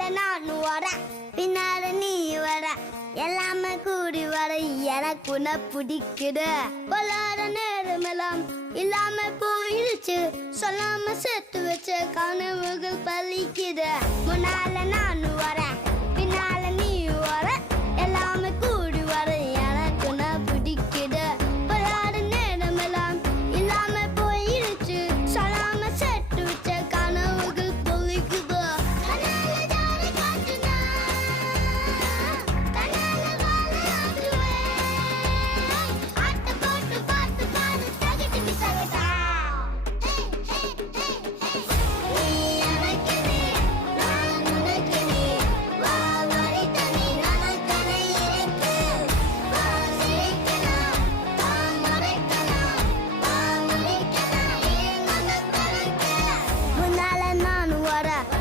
முன்னால நான் வர பின்னால நீ வர எல்லாமே கூடி வர எனக்கு உன்னை பிடிக்குது பொல்லாத நேரமெல்லாம் இல்லாம போயிடுச்சு சொல்லாம சேர்த்து வச்ச கனவுகள் பலிக்குது முன்னால நான் வர